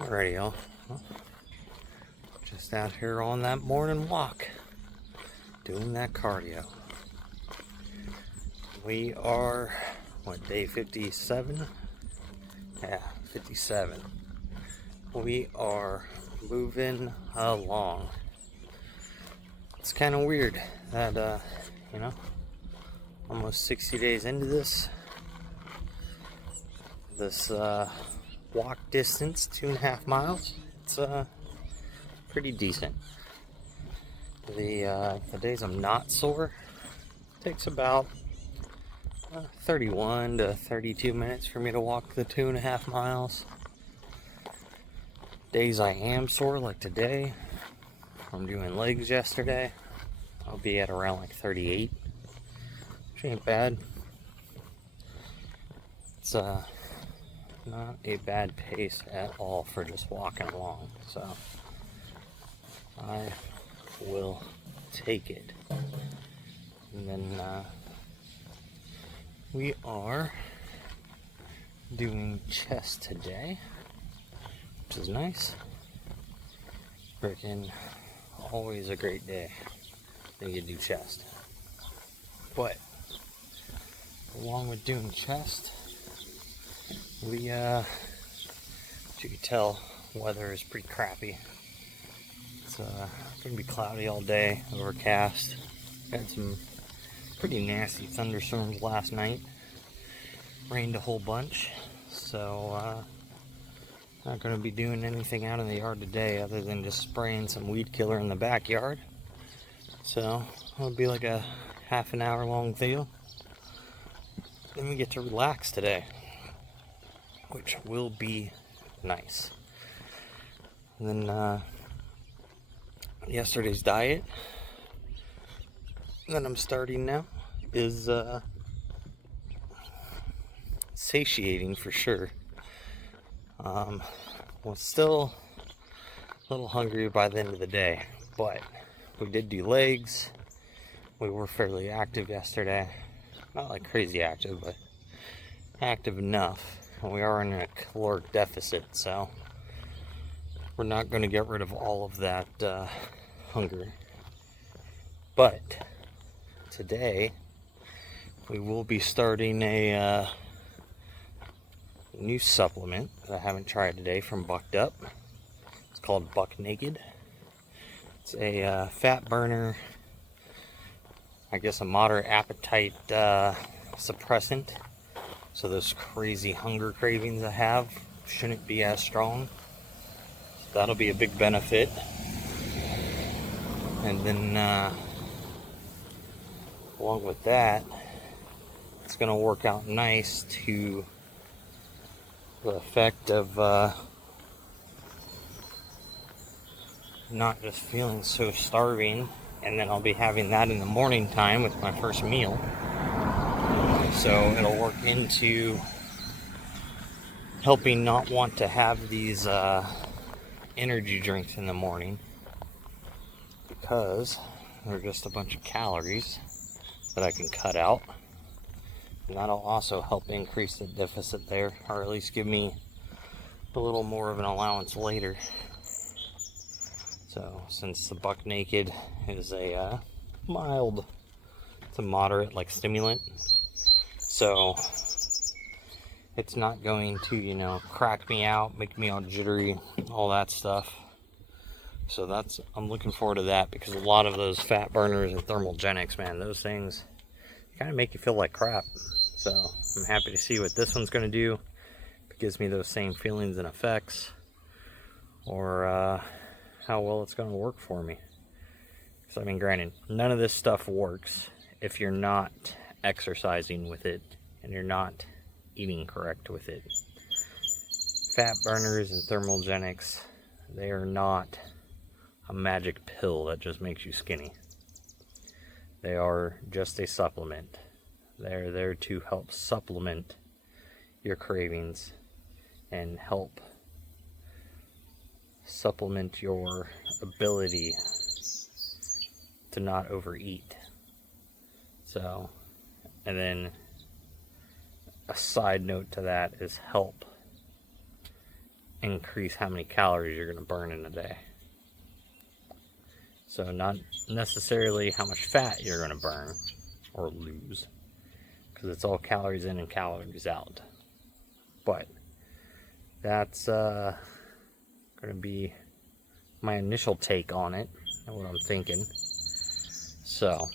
Alrighty, y'all. Well, just out here on that morning walk, doing that cardio. We are, day 57? Yeah, 57. We are moving along. It's kind of weird that, almost 60 days into this walk distance, 2.5 miles, it's pretty decent. The days I'm not sore takes about 31 to 32 minutes for me to walk the 2.5 miles. Days I am sore, like today, I'm doing legs yesterday, I'll be at around like 38, which ain't bad. It's not a bad pace at all for just walking along, so I will take it. And then we are doing chest today, which is nice. Freaking always a great day when you do chest. But along with doing chest, we as you can tell, weather is pretty crappy. It's gonna be cloudy all day, overcast. Had some pretty nasty thunderstorms last night. Rained a whole bunch, so not gonna be doing anything out in the yard today other than just spraying some weed killer in the backyard. So it'll be like a half an hour long deal. Then we get to relax today, which will be nice. And then yesterday's diet that I'm starting now is satiating for sure. Was still a little hungry by the end of the day, but we did do legs. We were fairly active yesterday. Not like crazy active, but active enough. And we are in a caloric deficit, so we're not going to get rid of all of that hunger. But today we will be starting a new supplement that I haven't tried today from Bucked Up. It's called Buck Naked. It's a fat burner, I guess a moderate appetite suppressant. So those crazy hunger cravings I have shouldn't be as strong. So that'll be a big benefit. And then along with that, it's going to work out nice to the effect of not just feeling so starving, and then I'll be having that in the morning time with my first meal. So it'll work into helping not want to have these energy drinks in the morning, because they're just a bunch of calories that I can cut out. And that'll also help increase the deficit there, or at least give me a little more of an allowance later. So since the Buck Naked is a mild to moderate like stimulant, so it's not going to, crack me out, make me all jittery, all that stuff. So I'm looking forward to that, because a lot of those fat burners and thermogenics, man, those things kind of make you feel like crap. So I'm happy to see what this one's going to do. If it gives me those same feelings and effects, or how well it's going to work for me. So I mean, granted, none of this stuff works if you're not exercising with it and you're not eating correct with it. Fat burners and thermogenics, they are not a magic pill that just makes you skinny. They are just a supplement. They're there to help supplement your cravings and help supplement your ability to not overeat. So, and then a side note to that is help increase how many calories you're going to burn in a day. So not necessarily how much fat you're going to burn or lose, because it's all calories in and calories out. But that's going to be my initial take on it and what I'm thinking. So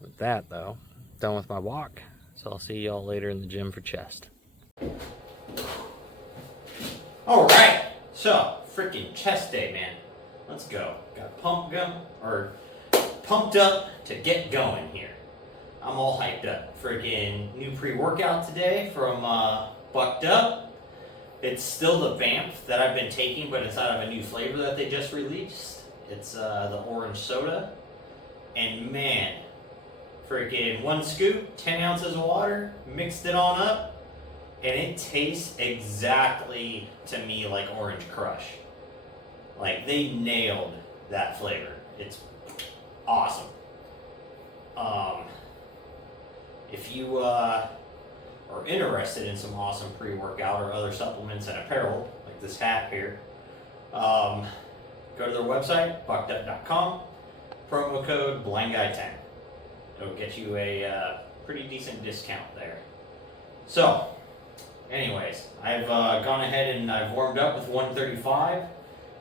with that though, done with my walk. So I'll see y'all later in the gym for chest. Alright, so freaking chest day, man. Let's go. Got pumped up to get going here. I'm all hyped up. Freaking new pre-workout today from Bucked Up. It's still the Vamp that I've been taking, but it's out of a new flavor that they just released. It's the orange soda. And man, freaking 1 scoop, 10 ounces of water, mixed it on up, and it tastes exactly to me like Orange Crush. Like, they nailed that flavor. It's awesome. If you are interested in some awesome pre-workout or other supplements and apparel, like this hat here, go to their website, buckedup.com, promo code BlindGuy10. It'll get you a pretty decent discount there. So, anyways, I've gone ahead and I've warmed up with 135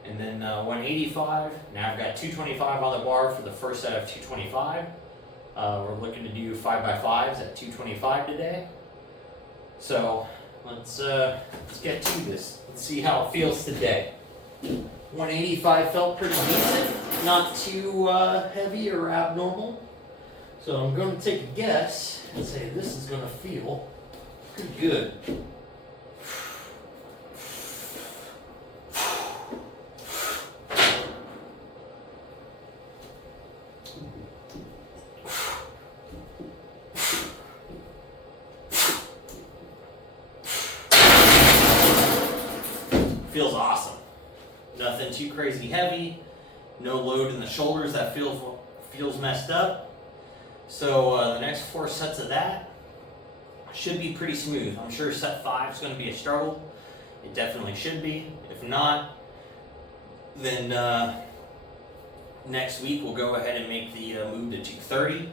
and then 185. Now I've got 225 on the bar for the first set of 225. We're looking to do 5x5s at 225 today. So let's get to this. Let's see how it feels today. 185 felt pretty decent, not too heavy or abnormal. So I'm going to take a guess and say this is going to feel pretty good. Feels awesome. Nothing too crazy heavy. No load in the shoulders that feels messed up. So the next 4 sets of that should be pretty smooth. I'm sure set 5 is going to be a struggle. It definitely should be. If not, then next week we'll go ahead and make the move to 230.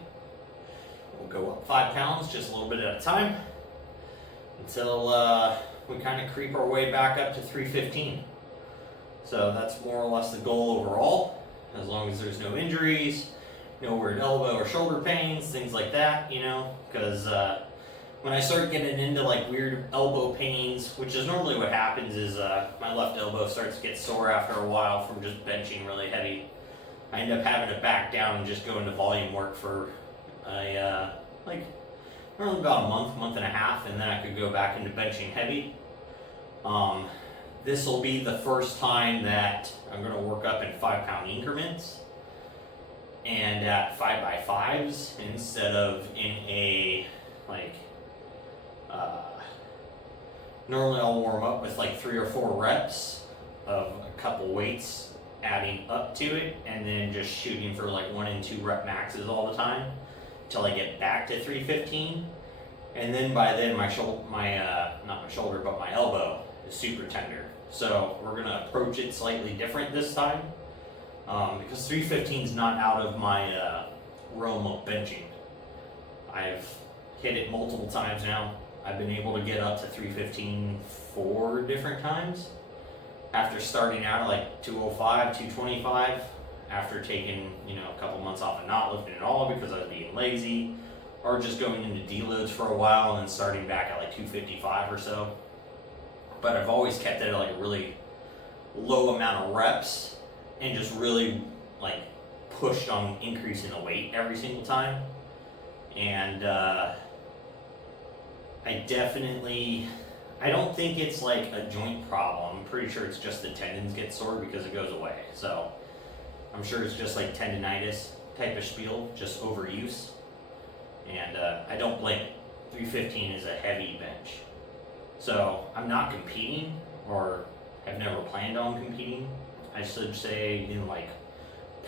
We'll go up 5 pounds, just a little bit at a time, until we kind of creep our way back up to 315. So that's more or less the goal overall, as long as there's no injuries, no weird elbow or shoulder pains, things like that, you know, because when I start getting into like weird elbow pains, which is normally what happens, is my left elbow starts to get sore after a while from just benching really heavy. I end up having to back down and just go into volume work for normally about a month and a half, and then I could go back into benching heavy. This will be the first time that I'm going to work up in 5-pound increments and at 5x5s instead of in a normally I'll warm up with like 3 or 4 reps of a couple weights adding up to it, and then just shooting for like 1 and 2 rep maxes all the time until I get back to 315. And then by then my elbow is super tender. So we're gonna approach it slightly different this time, because 315 is not out of my realm of benching. I've hit it multiple times now. I've been able to get up to 315 4 different times after starting out at like 205, 225, after taking a couple months off and not lifting at all because I was being lazy, or just going into deloads for a while and then starting back at like 255 or so. But I've always kept it at like a really low amount of reps and just really like pushed on increasing the weight every single time. And I don't think it's like a joint problem. I'm pretty sure it's just the tendons get sore because it goes away. So I'm sure it's just like tendonitis type of spiel, just overuse. And I don't blame it. 315 is a heavy bench. So I'm not competing, or have never planned on competing. I should say in like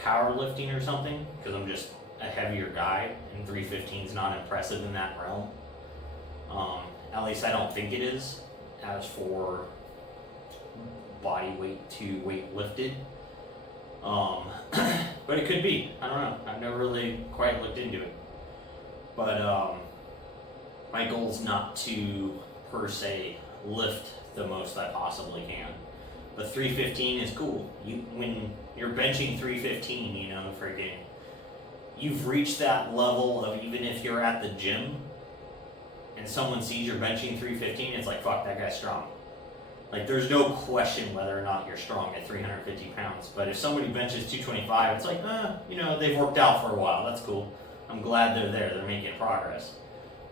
powerlifting or something, because I'm just a heavier guy, and 315 is not impressive in that realm. At least I don't think it is. As for body weight to weight lifted. But it could be. I don't know. I've never really quite looked into it. But my goal is not to, per se, lift the most I possibly can. But 315 is cool. When you're benching 315, you know, freaking, you've reached that level of, even if you're at the gym and someone sees you're benching 315, it's like, fuck, that guy's strong. Like, there's no question whether or not you're strong at 350 pounds. But if somebody benches 225, it's like, you know, they've worked out for a while. That's cool. I'm glad they're there. They're making progress.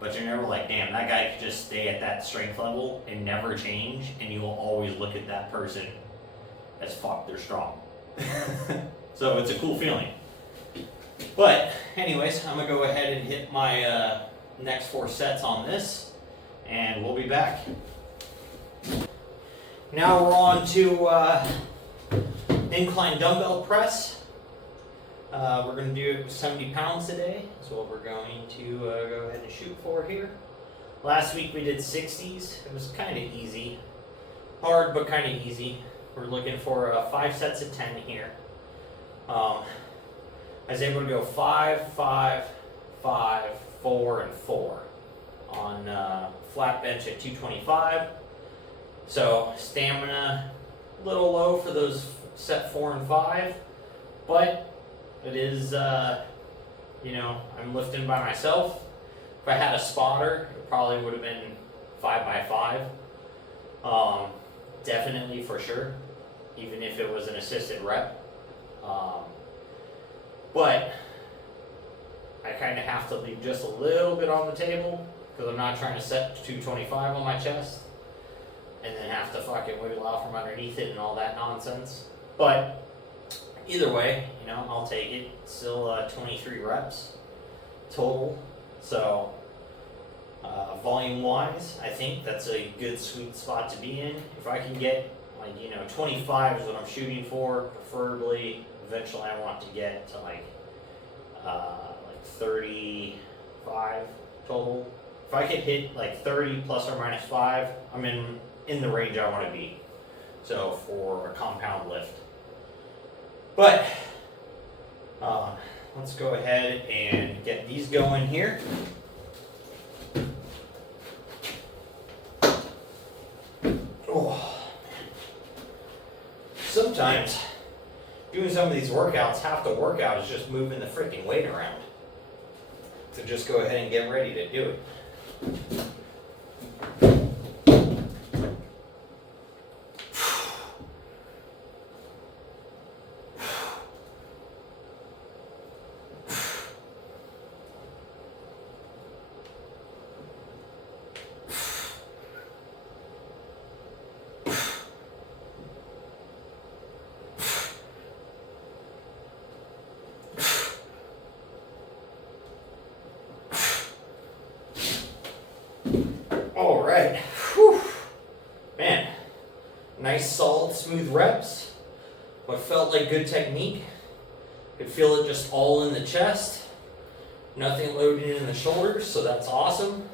But you're never like, damn, that guy could just stay at that strength level and never change, and you will always look at that person as, fuck, they're strong. So it's a cool feeling. But anyways, I'm going to go ahead and hit my next 4 sets on this, and we'll be back. Now we're on to incline dumbbell press. We're going to do 70 pounds today. That's what we're going to go ahead and shoot for here. Last week we did 60s. It was kind of easy. Hard, but kind of easy. We're looking for 5 sets of 10 here. I was able to go 5, 5, 5, 4, and 4 on flat bench at 225. So stamina a little low for those set 4 and 5, but it is, you know, I'm lifting by myself. If I had a spotter, it probably would have been 5 by 5. Definitely for sure, even if it was an assisted rep. But I kind of have to leave just a little bit on the table because I'm not trying to set 225 on my chest and then have to fucking wiggle out from underneath it and all that nonsense. But either way, you know, I'll take it. Still 23 reps total. So volume wise, I think that's a good sweet spot to be in. If I can get, like, you know, 25 is what I'm shooting for, preferably. Eventually I want to get to like 35 total. If I could hit like 30 plus or minus 5, I'm in the range I want to be. So for a compound lift. But let's go ahead and get these going here. Oh. Sometimes doing some of these workouts, half the workout is just moving the freaking weight around. So just go ahead and get ready to do it. All right, whew. Man, nice solid smooth reps. What felt like good technique. Could feel it just all in the chest. Nothing loading in the shoulders, so that's awesome.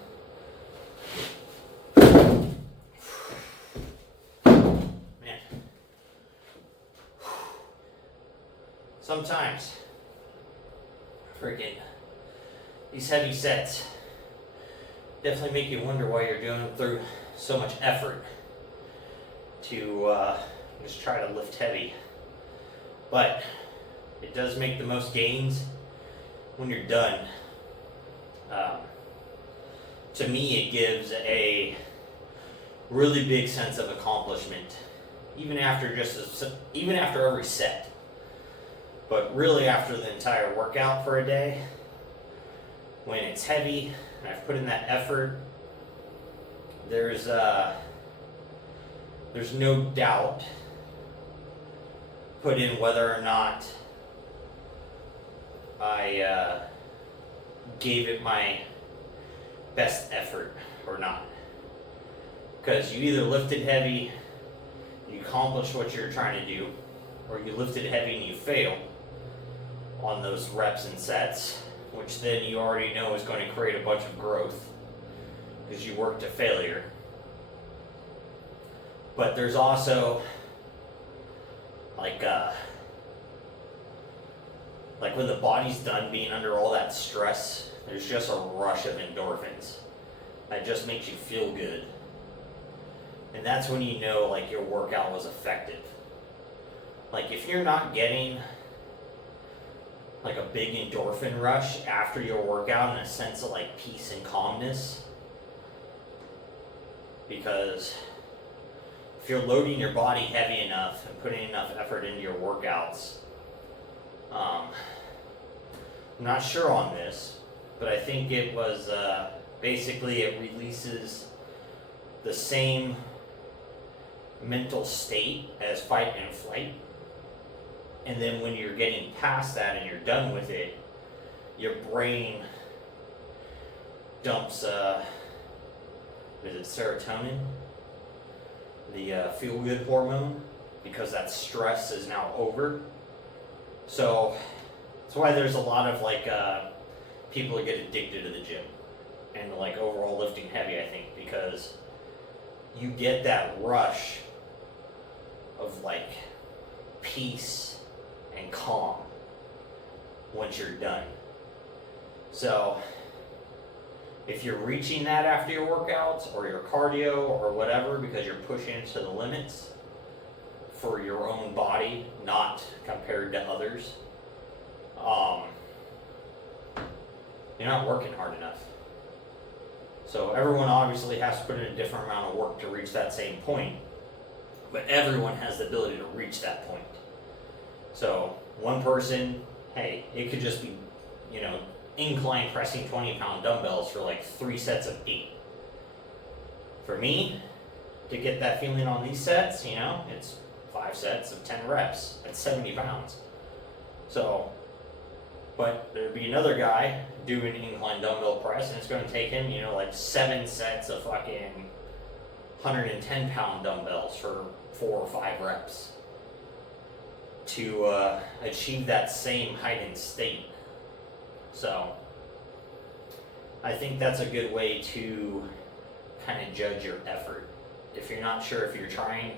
Man, sometimes, freaking, these heavy sets definitely make you wonder why you're going through so much effort to just try to lift heavy. But it does make the most gains when you're done. To me, it gives a really big sense of accomplishment, even after every set. But really, after the entire workout for a day, when it's heavy and I've put in that effort, there's no doubt put in whether or not I gave it my best effort or not. Because you either lifted heavy, you accomplished what you're trying to do, or you lifted heavy and you failed on those reps and sets, which then you already know is going to create a bunch of growth because you worked to failure. But there's also Like when the body's done being under all that stress, there's just a rush of endorphins that just makes you feel good. And that's when you know like your workout was effective. Like if you're not getting like a big endorphin rush after your workout in a sense of like peace and calmness, because if you're loading your body heavy enough and putting enough effort into your workouts, I'm not sure on this, but I think it was basically it releases the same mental state as fight and flight. And then when you're getting past that and you're done with it, your brain dumps, is it serotonin? The feel-good hormone, because that stress is now over. So that's why there's a lot of like people that get addicted to the gym and like overall lifting heavy, I think, because you get that rush of like peace and calm once you're done. So if you're reaching that after your workouts or your cardio or whatever because you're pushing it to the limits for your own body, not compared to others, you're not working hard enough. So everyone obviously has to put in a different amount of work to reach that same point, but everyone has the ability to reach that point. So one person, hey, it could just be, incline pressing 20-pound dumbbells for like 3 sets of 8. For me, to get that feeling on these sets, it's 5 sets of 10 reps at 70 pounds. So, but there'd be another guy doing incline dumbbell press and it's going to take him, like 7 sets of fucking 110-pound dumbbells for 4 or 5 reps to achieve that same heightened state. So I think that's a good way to kind of judge your effort. If you're not sure if you're trying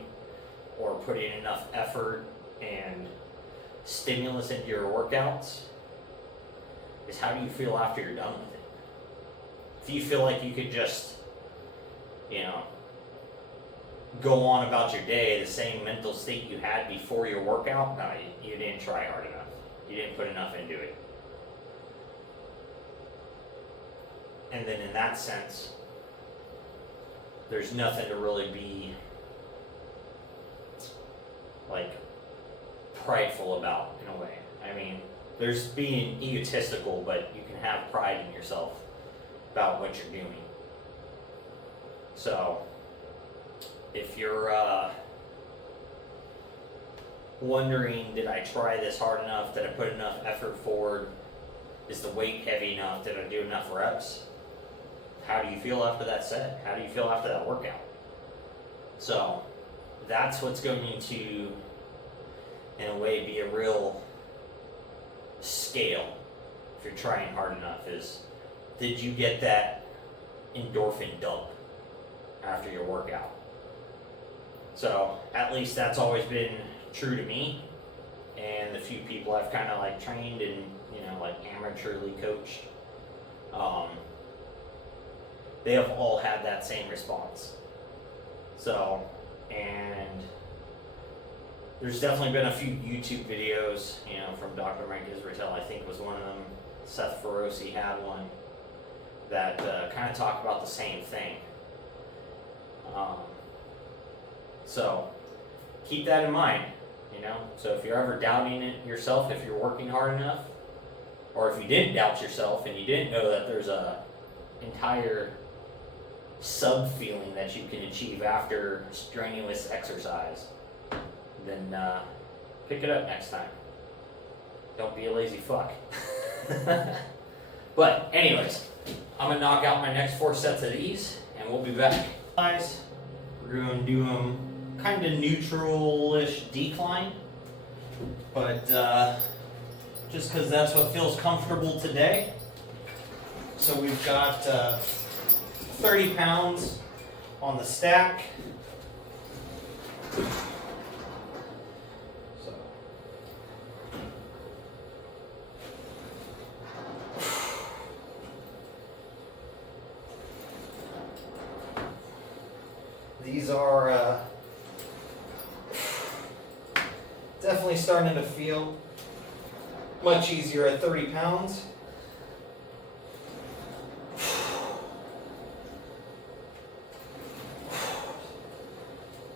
or putting enough effort and stimulus into your workouts, is how do you feel after you're done with it? If you feel like you could just, go on about your day, the same mental state you had before your workout, no, you didn't try hard enough. You didn't put enough into it. And then in that sense, there's nothing to really be like prideful about in a way. I mean, there's being egotistical, but you can have pride in yourself about what you're doing. So if you're wondering, did I try this hard enough? Did I put enough effort forward? Is the weight heavy enough? Did I do enough reps? How do you feel after that set? How do you feel after that workout? So that's what's going to, in a way, be a real scale if you're trying hard enough, is did you get that endorphin dump after your workout? So at least that's always been true to me and the few people I've kind of like trained and like amateurly coached. They have all had that same response. So, and there's definitely been a few YouTube videos, from Dr. Mike Israetel, I think was one of them. Seth Feroce had one that kind of talk about the same thing. So keep that in mind, So if you're ever doubting it yourself, if you're working hard enough, or if you didn't doubt yourself and you didn't know that there's a entire sub-feeling that you can achieve after strenuous exercise, then pick it up next time. Don't be a lazy fuck. But anyways, I'm going to knock out my next 4 sets of these, and we'll be back. Guys, we're going to do them kind of neutral-ish decline, but just because that's what feels comfortable today. So we've got 30 pounds on the stack. So, 1, 2, 3, 4, 5, 6, 7, 8, 9, 10, 11, 12, 13, 14, 15, 16, 17, 18, 19, 20, 21, 22, 23, 24, 25, 26, 27, 28, 29, 30. these are definitely starting to feel much easier at 30 pounds.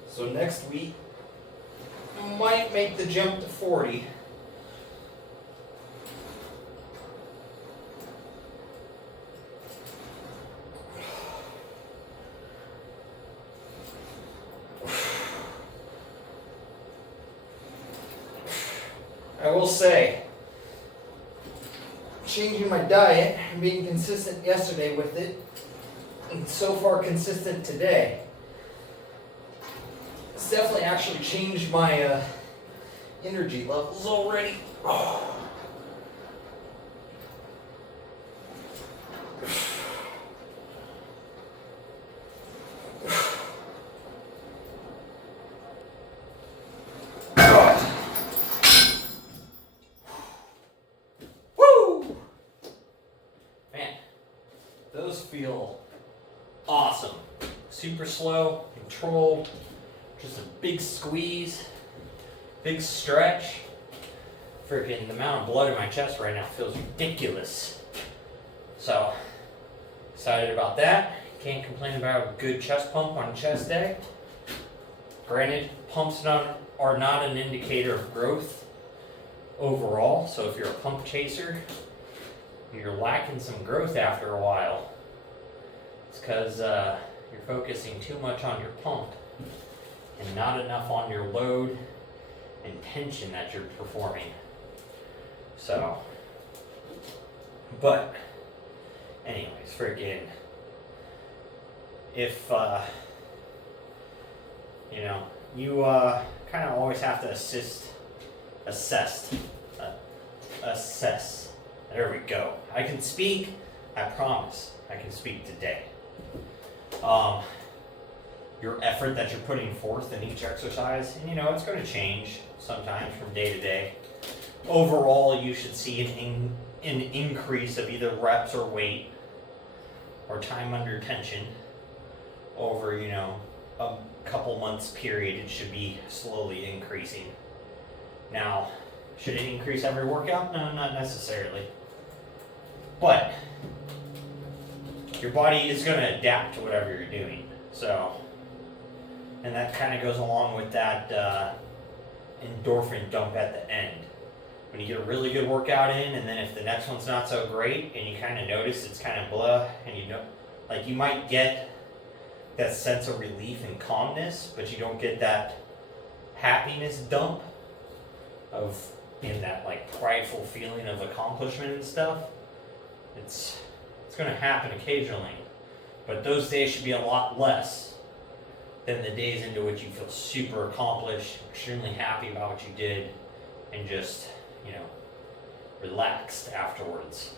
So next week, might make the jump to 40. I will say, changing my diet and being consistent yesterday with it, and so far consistent today, it's definitely actually changed my energy levels already. Woo! Man, those feel awesome. Super slow, controlled, just a big squeeze, big stretch. Freaking the amount of blood in my chest right now feels ridiculous. So, excited about that. Can't complain about a good chest pump on chest day. Granted, pumps are not an indicator of growth overall. So if you're a pump chaser, you're lacking some growth after a while. It's because you're focusing too much on your pump and not enough on your load and tension that you're performing. So, but anyways, freaking, if you kind of always have to assess. There we go. I can speak. I promise. I can speak today. Your effort that you're putting forth in each exercise, and it's going to change sometimes from day to day. Overall, you should see an increase of either reps or weight or time under tension over, a couple months period. It should be slowly increasing. Now, should it increase every workout? No, not necessarily. But your body is going to adapt to whatever you're doing. So, and that kind of goes along with that endorphin dump at the end. When you get a really good workout in, and then if the next one's not so great, and you kind of notice it's kind of blah, and you might get that sense of relief and calmness, but you don't get that happiness dump of in that prideful feeling of accomplishment and stuff. It's going to happen occasionally, but those days should be a lot less than the days into which you feel super accomplished, extremely happy about what you did, and just, relaxed afterwards.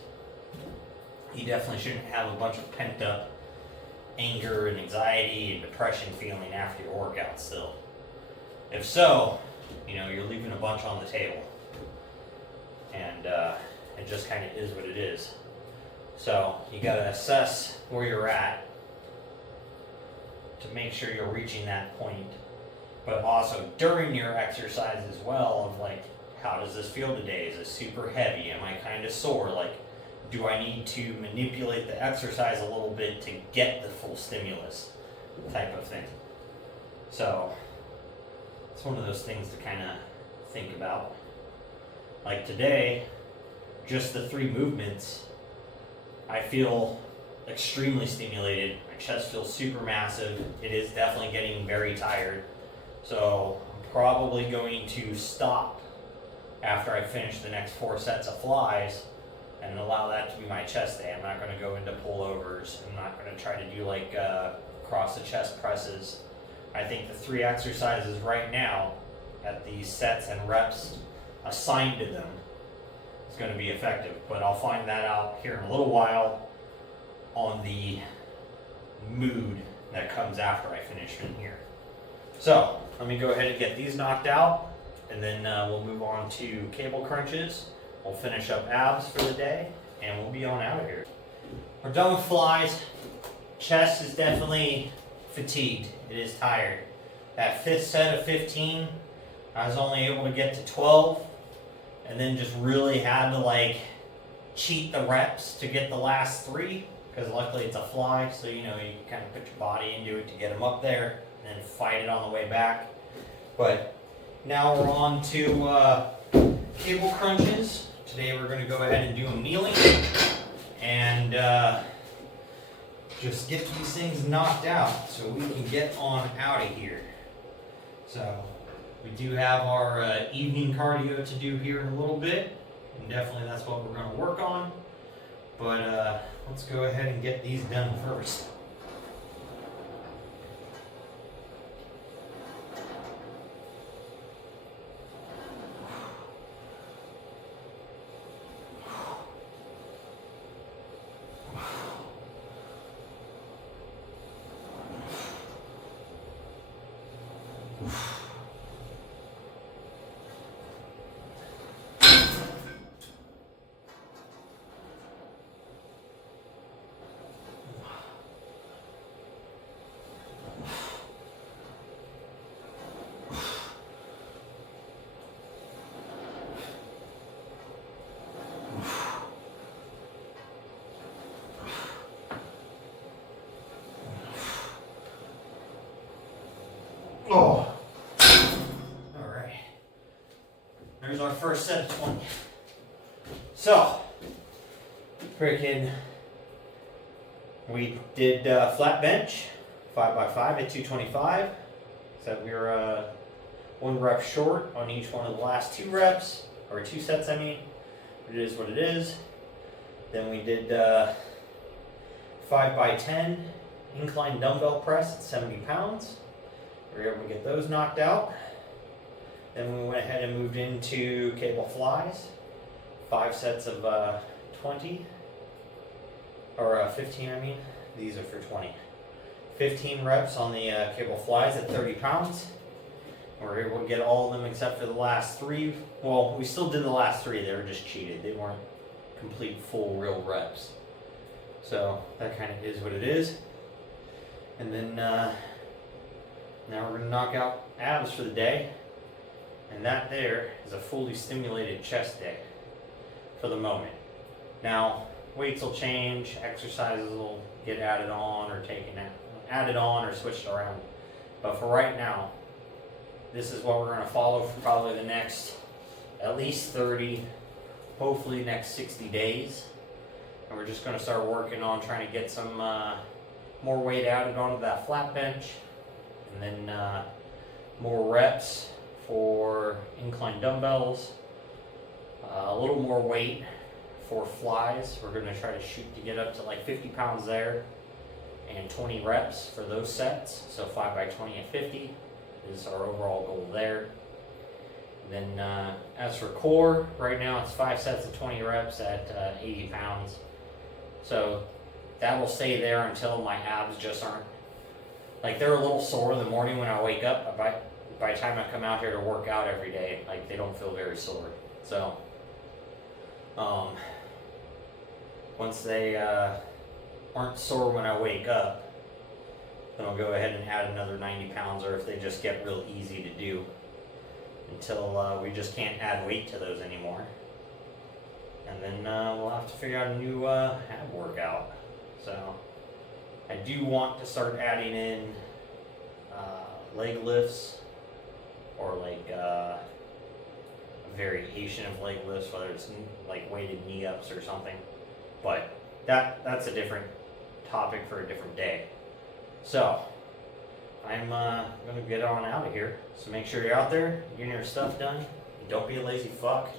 You definitely shouldn't have a bunch of pent up anger and anxiety and depression feeling after your workout still. If so, you're leaving a bunch on the table. And it just kind of is what it is. So you got to assess where you're at to make sure you're reaching that point, but also during your exercise as well of how does this feel today? Is it super heavy? Am I kind of sore? Do I need to manipulate the exercise a little bit to get the full stimulus type of thing? So it's one of those things to kind of think about. Like today, just the 3 movements, I feel extremely stimulated. My chest feels super massive. It is definitely getting very tired. So I'm probably going to stop after I finish the next 4 sets of flies and allow that to be my chest day. I'm not going to go into pullovers. I'm not going to try to do across the chest presses. I think the 3 exercises right now at the sets and reps assigned to them is going to be effective, but I'll find that out here in a little while on the mood that comes after I finish in here. So let me go ahead and get these knocked out, and then we'll move on to cable crunches. We'll finish up abs for the day, and we'll be on out of here. We're done with flies. Chest is definitely fatigued. It is tired. That fifth set of 15, I was only able to get to 12, and then just really had to like cheat the reps to get the last 3, because luckily it's a fly, so you know you can kind of put your body into it to get them up there, and then fight it on the way back. But now we're on to cable crunches. Today we're going to go ahead and do them kneeling, and just get these things knocked out so we can get on out of here. So we do have our evening cardio to do here in a little bit, and definitely that's what we're going to work on. But let's go ahead and get these done first. Oh, all right. There's our first set of 20. So, freaking, we did flat bench, 5x5 at 225. So we were 1 rep short on each one of the last 2 reps, or 2 sets, I mean. It is what it is. Then we did 5x10 incline dumbbell press at 70 pounds. We were able to get those knocked out. Then we went ahead and moved into cable flies. 5 sets of 20, or 15 I mean. These are for 20. 15 reps on the cable flies at 30 pounds. We were able to get all of them except for the last 3. Well, we still did the last 3, they were just cheated. They weren't complete full real reps. So that kind of is what it is. And then now we're going to knock out abs for the day, and that there is a fully stimulated chest day for the moment. Now, weights will change, exercises will get added on or added on or switched around. But for right now, this is what we're going to follow for probably the next at least 30, hopefully next 60 days. And we're just going to start working on trying to get some more weight added onto that flat bench. And then more reps for incline dumbbells, a little more weight for flies. We're going to try to shoot to get up to like 50 pounds there, and 20 reps for those sets. So 5x20 at 50 is our overall goal there. And then as for core, right now it's 5 sets of 20 reps at 80 pounds. So that will stay there until my abs just aren't, like, they're a little sore in the morning when I wake up. By the time I come out here to work out every day, like, they don't feel very sore. So, once they aren't sore when I wake up, then I'll go ahead and add another 90 pounds, or if they just get real easy to do, until we just can't add weight to those anymore. And then we'll have to figure out a new ab workout. So I do want to start adding in leg lifts, or like a variation of leg lifts, whether it's like weighted knee ups or something. But that's a different topic for a different day. So I'm gonna get on out of here. So make sure you're out there, getting your stuff done. Don't be a lazy fuck.